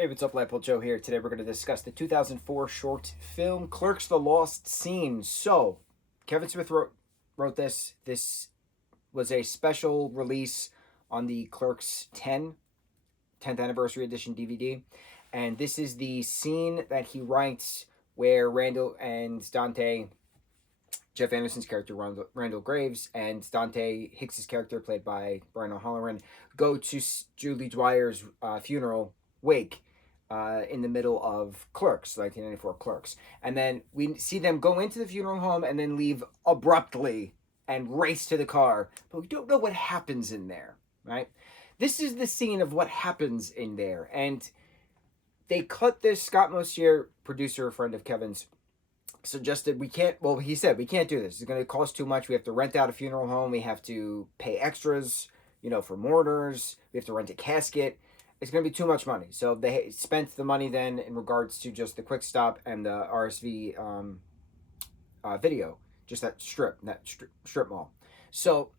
Hey, what's up, lightboltjoe here. Today we're going to discuss the 2004 short film Clerks: The Lost Scene. So, Kevin Smith wrote this. This was a special release on the Clerks 10th anniversary edition DVD. And this is the scene that he writes where Randall and Dante, Jeff Anderson's character, Randall Graves, and Dante Hicks's character, played by Brian O'Halloran, go to Julie Dwyer's funeral wake in the middle of Clerks, 1994 Clerks. And then we see them go into the funeral home and then leave abruptly and race to the car. But we don't know what happens in there, right? This is the scene of what happens in there. And they cut this. Scott Mosier, producer, friend of Kevin's, suggested he said we can't do this. It's going to cost too much. We have to rent out a funeral home. We have to pay extras, for mourners. We have to rent a casket. It's going to be too much money. So they spent the money then in regards to just the Quick Stop and the RSV video, just that strip mall. So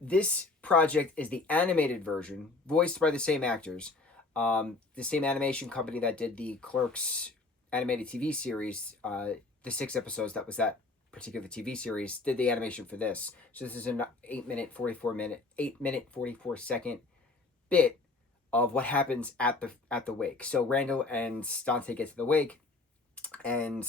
this project is the animated version, voiced by the same actors, the same animation company that did the Clerks animated TV series, the 6 episodes that was that particular TV series, did the animation for this. So this is an 8 minute 44 second bit of what happens at the wake. So Randall and Dante get to the wake, and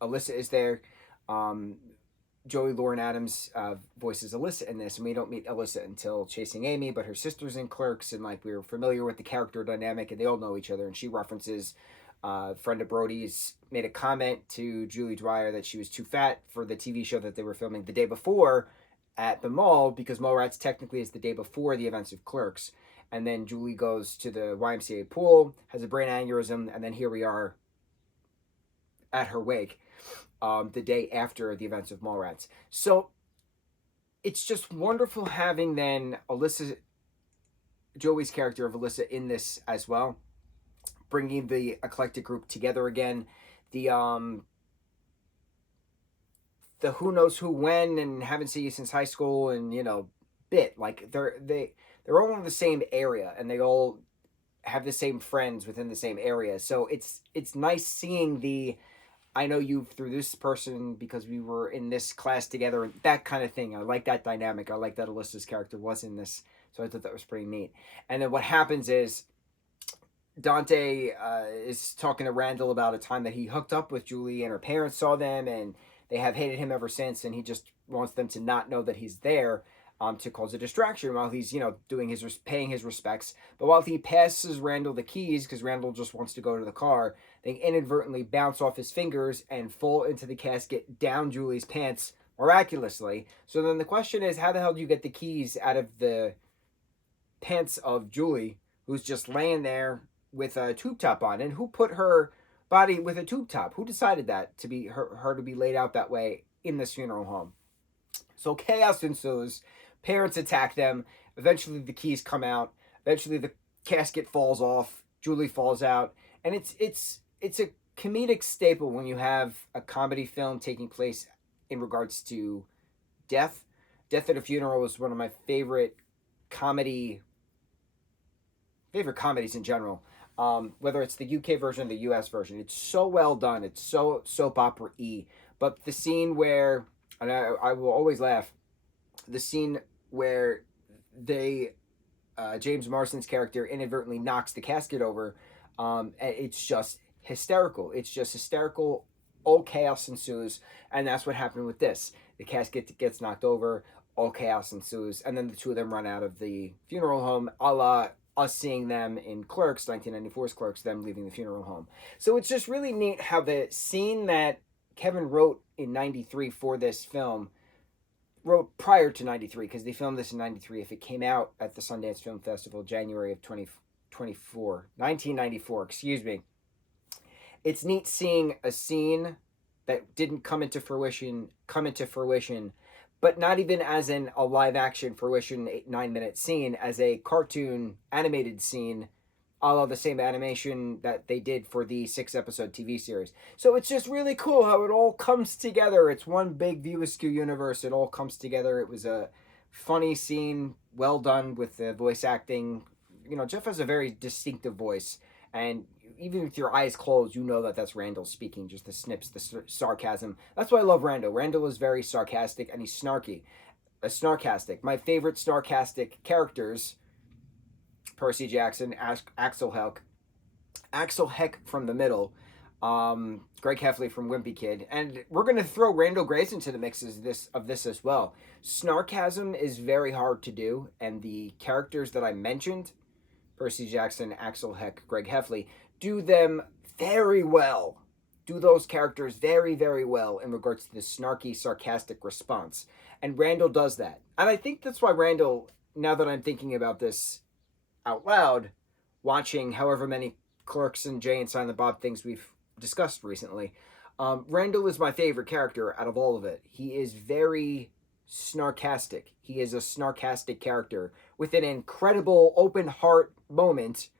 Alyssa is there. Joey Lauren Adams voices Alyssa in this, and we don't meet Alyssa until Chasing Amy, but her sister's in Clerks, and we're familiar with the character dynamic, and they all know each other, and she references friend of Brody's made a comment to Julie Dwyer that she was too fat for the TV show that they were filming the day before at the mall, because Mallrats technically is the day before the events of Clerks. And then Julie goes to the YMCA pool, has a brain aneurysm, and then here we are at her wake the day after the events of Mallrats. So it's just wonderful having then Joey's character of Alyssa in this as well, bringing the eclectic group together again. The who knows who when and haven't seen you since high school and bit, they're all in the same area and they all have the same friends within the same area. So it's nice seeing I know you through this person because we were in this class together, and that kind of thing. I like that dynamic. I like that Alyssa's character was in this, so I thought that was pretty neat. And then what happens is Dante is talking to Randall about a time that he hooked up with Julie and her parents saw them, and they have hated him ever since, and he just wants them to not know that he's there, to cause a distraction while he's, paying his respects. But while he passes Randall the keys, because Randall just wants to go to the car, they inadvertently bounce off his fingers and fall into the casket down Julie's pants miraculously. So then the question is, how the hell do you get the keys out of the pants of Julie, who's just laying there with a tube top on? And who put her body with a tube top? Who decided that to be her to be laid out that way in this funeral home? So chaos ensues. Parents attack them. Eventually the keys come out. Eventually the casket falls off. Julie falls out. And it's a comedic staple when you have a comedy film taking place in regards to death. Death at a Funeral is one of my favorite comedies in general. Whether it's the UK version or the US version. It's so well done. It's so soap opera-y. But the scene where, and I will always laugh, the scene where James Marsden's character inadvertently knocks the casket over, it's just hysterical. It's just hysterical. All chaos ensues, and that's what happened with this. The casket gets knocked over, all chaos ensues, and then the two of them run out of the funeral home, a la us seeing them in Clerks, 1994's Clerks, them leaving the funeral home. So it's just really neat how the scene that Kevin wrote in 93 for this film, wrote prior to 93, because they filmed this in 93. If it came out at the Sundance Film Festival, January of 1994, excuse me. It's neat seeing a scene that didn't come into fruition, but not even as in a live action fruition 9-minute scene, as a cartoon animated scene, a la the same animation that they did for the 6-episode TV series. So it's just really cool how it all comes together. It's one big View Askew universe. It all comes together. It was a funny scene, well done with the voice acting, Jeff has a very distinctive voice, and even with your eyes closed, you know that that's Randall speaking. Just the snips, the sarcasm. That's why I love Randall. Randall is very sarcastic and he's snarky. Snarkastic. My favorite snarkastic characters: Percy Jackson, Axel Heck from the middle, Greg Heffley from Wimpy Kid, and we're gonna throw Randall Grace into the mix of this as well. Snarkasm is very hard to do, and the characters that I mentioned, Percy Jackson, Axel Heck, Greg Heffley, do them very well. Do those characters very, very well in regards to the snarky, sarcastic response. And Randall does that. And I think that's why Randall, now that I'm thinking about this out loud, watching however many Clerks and Jay and Silent Bob things we've discussed recently, Randall is my favorite character out of all of it. He is very snarkastic. He is a snarkastic character with an incredible open heart moment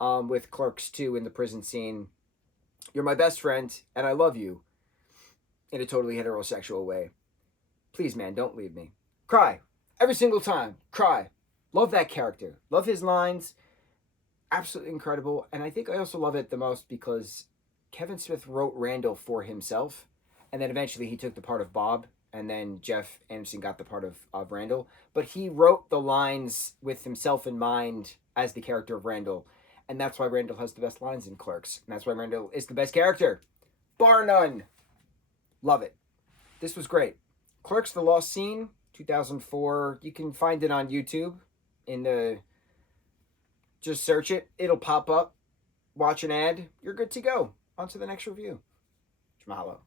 with Clerks 2 in the prison scene. You're my best friend, and I love you, in a totally heterosexual way. Please, man, don't leave me. Cry. Every single time. Cry. Love that character. Love his lines. Absolutely incredible. And I think I also love it the most because Kevin Smith wrote Randall for himself, and then eventually he took the part of Bob, and then Jeff Anderson got the part of Randall. But he wrote the lines with himself in mind as the character of Randall. And that's why Randall has the best lines in Clerks. And that's why Randall is the best character. Bar none. Love it. This was great. Clerks: The Lost Scene, 2004. You can find it on YouTube. Just search it. It'll pop up. Watch an ad. You're good to go. On to the next review. Mahalo.